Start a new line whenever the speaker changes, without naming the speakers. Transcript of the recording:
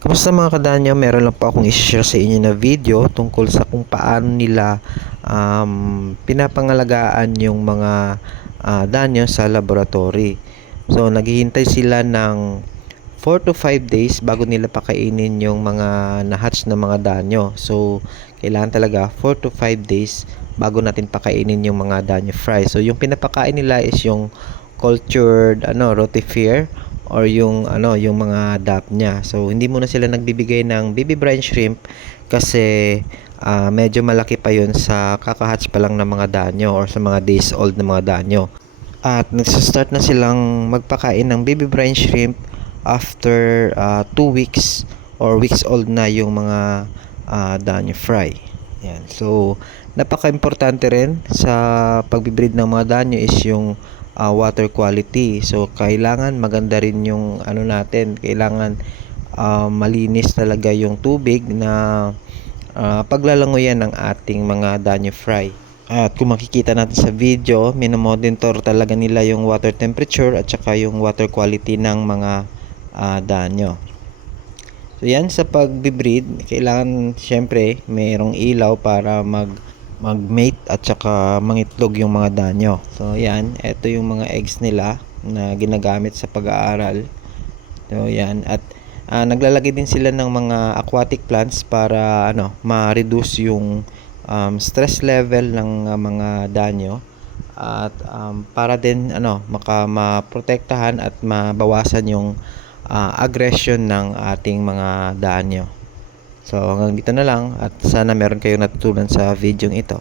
Kamusta mga kadanyo? Meron lang po akong i-share sa inyo na video tungkol sa kung paano nila um, pinapangalagaan yung mga ah, danyo sa laboratory. So, naghihintay sila ng 4 to 5 days bago nila pakainin yung mga na-hatch na mga danyo. So, kailangan talaga 4 to 5 days bago natin pakainin yung mga danyo fry. So, yung pinapakain nila is yung cultured ano rotifer or yung ano yung mga DAP niya. So hindi muna sila nagbibigay ng baby brine shrimp kasi ah, medyo malaki pa yun sa kakahatch pa lang ng mga danyo or sa mga days old na mga danyo. At nagsa-start na silang magpakain ng baby brine shrimp after 2 weeks or weeks old na yung mga ah, danyo fry. Yan. So, napaka-importante rin sa pagbibreed ng mga danyo is yung ah, water quality. So, kailangan maganda rin yung ano natin, kailangan ah, malinis talaga yung tubig na ah, paglalangoyan ng ating mga danyo fry. At kung makikita natin sa video, minomonitor talaga nila yung water temperature at saka yung water quality ng mga ah, danyo. So yan sa pagbe-breed, kailangan syempre mayroong ilaw para mag mag-mate at saka mangitlog yung mga danyo. So yan, ito yung mga eggs nila na ginagamit sa pag-aaral. So yan at ah, naglalagay din sila ng mga aquatic plants para ano, ma-reduce yung um, stress level ng ah, mga danyo at um, para din ano maka maprotektahan at mabawasan yung ah, aggression ng ating mga danyo. So hanggang dito na lang at sana meron kayong natutunan sa video ito.